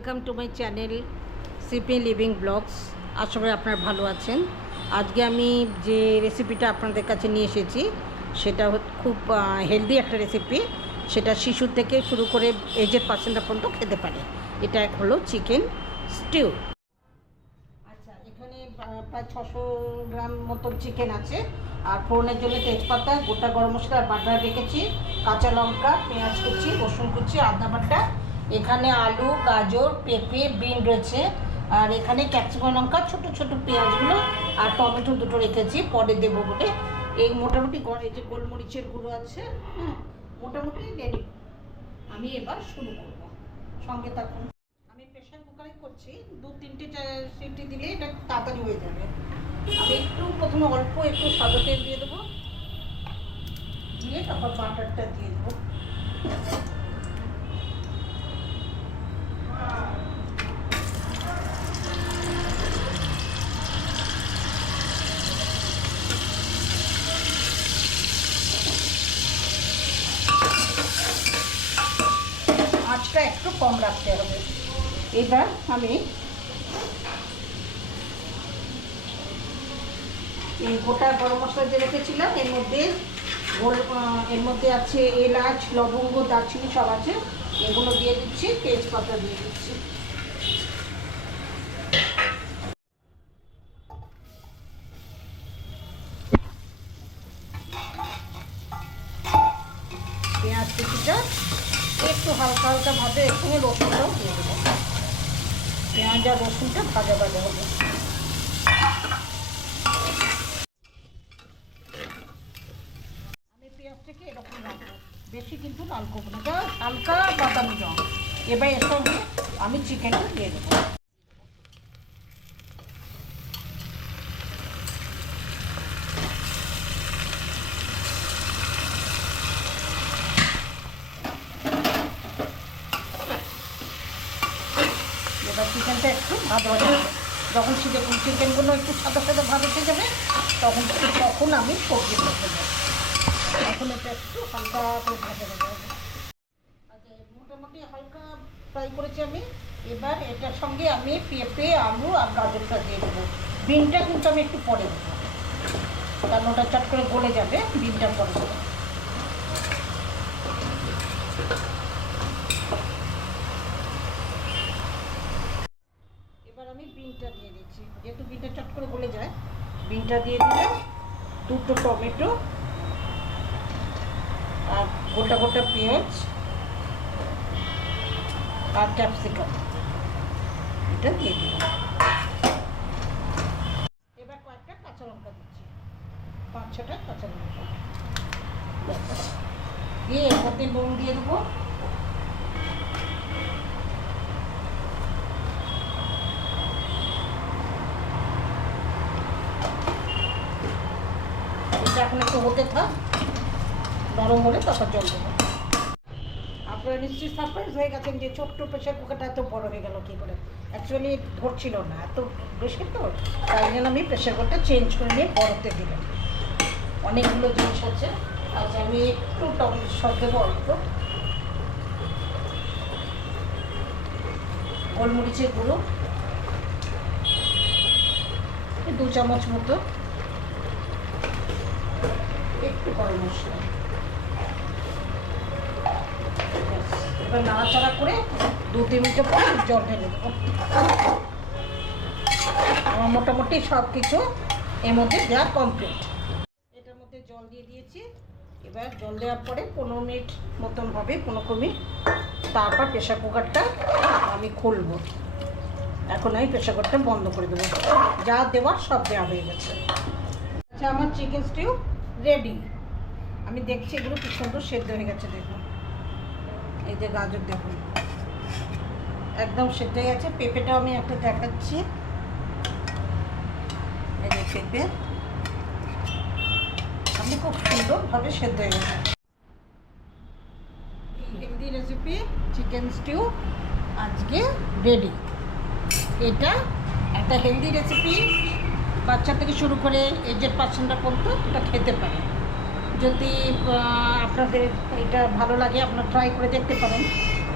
Welcome to my channel CP living blogs. আশা করি আপনারা ভালো আছেন। আজকে আমি যে রেসিপিটা আপনাদের কাছে নিয়ে এসেছি সেটা খুব হেলদি একটা রেসিপি। সেটা শিশু থেকে শুরু করে এজেড পার্সেন্টরা পর্যন্ত খেতে পারে। এটা হলো চিকেন স্টিউ। আচ্ছা, এখানে প্রায় 600 গ্রাম মতন চিকেন আছে। আর ফোড়নের জন্য তেজপাতা, গোটা গরম মশলা আর বাটার রেখেছি, কাঁচা লঙ্কা, পেঁয়াজ কুচি, রসুন কুচি, আদা বাটা। এখানে আলু, গাজর, পেঁপে, বিন রয়েছে। আর এখানে ক্যাপসিকাম, লঙ্কা, ছোট ছোট পেঁয়াজগুলো আর টমেটো দুটো রেখেছি পরে দেবো বলে। এই মোটামুটি এই যে গোলমরিচের গুঁড়ো আছে, হ্যাঁ, মোটামুটি রেডি। আমি এবার শুরু করবো, সঙ্গে থাকুন। আমি প্রেশার কুকারে করছি, 2-3টে সিটি দিলে এটা তাড়াতাড়ি হয়ে যাবে। আমি একটু প্রথমে অল্প একটু সাদা তেল দিয়ে দেবো, দিয়ে তারপর বাটারটা দিয়ে দেবো। আঁচটা একটু কম রাখতে হবে। এবার আমি এই গোটা গরম মশলা যে রেখেছিলাম এর মধ্যে আছে এলাচ, লবঙ্গ, দারচিনি সব আছে, এগুলো দিয়ে দিচ্ছি। তেজপাতা দিয়ে দিচ্ছি। পেঁয়াজ কুচিটা একটু হালকা হালকা ভাবে এখানে রসুনটাও দিয়ে দেবো। পেঁয়াজ আর রসুনটা ভাজা ভাজা হবে। আমি পেঁয়াজটাকে এরকম রাখবো, বেশি কিন্তু লাল করবো না, হালকা বাদামি রঙ। এবার এর সঙ্গে আমি চিকেনটা দিয়ে দেবো। এবার চিকেনটা একটু ভাজা ভাজা হবে। যখন চিকেনগুলো একটু সাদা সাদা ভাজ হয়ে যাবে তখন আমি সবজি করতে যাবো। এখন এটা একটু হালকা করে ভাজা ভাজা হবে। আচ্ছা, মোটামুটি হালকা ফ্রাই করেছি আমি। এবার এটার সঙ্গে আমি পেঁপে, আলু আর গাজরটা দিয়ে দেবো। বিনটা কিন্তু আমি একটু পরে দেবো, কারণ ওটা চট করে গলে যাবে, বিনটা পরে দেবো। এবার আমি বিনটা দিয়ে দিচ্ছি, যেহেতু বিনটা চট করে গলে যায়। বিনটা দিয়ে দিলাম, দুটো টমেটো আর গোটা গোটা পেঁয়াজ আর ক্যাপসিকাম, এটা দিয়ে দিলাম। এবার কয়েকটা কাঁচা লঙ্কা দিচ্ছি, 5-6টা কাঁচা লঙ্কা দিয়ে এর মধ্যে নুন দিয়ে দেবো। এটা এখন একটু হতে থাক, নরম হলে তারপর জল দেবো। আপনারা নিশ্চয়ই সারপ্রাইজ হয়ে গেছেন যে ছোট্ট প্রেশার কুকারটা এত বড় হয়ে গেল কী করে। অ্যাকচুয়ালি ধরছিল না, এত বেশি তো, তাই জন্য আমি প্রেশার কুকারটা চেঞ্জ করে নিয়ে বড়তে দিলাম। অনেকগুলো জিনিস আছে। আচ্ছা, আমি একটু টমেটো সস দেবো, অল্প গোলমরিচের গুঁড়ো 2 চামচ মতো, একটু গরম মশলা। এবার নাড়াচাড়া করে 2-3 মিনিট পর জল ঢেলে দেবো। আমার মোটামুটি সব কিছু এর মধ্যে দেওয়া কমপ্লিট। এটার মধ্যে জল দিয়ে দিয়েছি। এবার জল দেওয়ার পরে 15 মিনিট মতন হবে, 15 মিনিট। তারপর প্রেশার কুকারটা আমি খুলবো। এখন আমি প্রেশার কুকারটা বন্ধ করে দেবো, যা দেওয়ার সব দেওয়া হয়ে গেছে। আচ্ছা, আমার চিকেন স্টিউ রেডি। আমি দেখছি এগুলো কি সুন্দর সেদ্ধ হয়ে গেছে। দেখুন, এই যে গাজর দেখুন একদম সেদ্ধ হয়ে গেছে। পেঁপেটাও আমি একটা দেখাচ্ছি, এই যে পেঁপে আমি খুব সুন্দরভাবে সেদ্ধ হয়ে গেছে। হেলদি রেসিপি চিকেন স্টিউ আজকে রেডি। এটা একটা হেলদি রেসিপি, বাচ্চা থেকে শুরু করে এজেড পার্সেন্টরা পর্যন্ত এটা খেতে পারে। যদি আপনাদের এটা ভালো লাগে আপনারা ট্রাই করে দেখতে পারেন।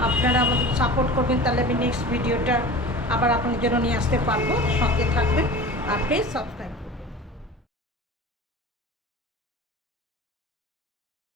আপনারা আমাদের সাপোর্ট করবেন, তাহলে আমি নেক্সট ভিডিওটা আবার আপনাদের জন্য নিয়ে আসতে পারবো। সঙ্গে থাকবেন আর প্লিজ সাবস্ক্রাইব।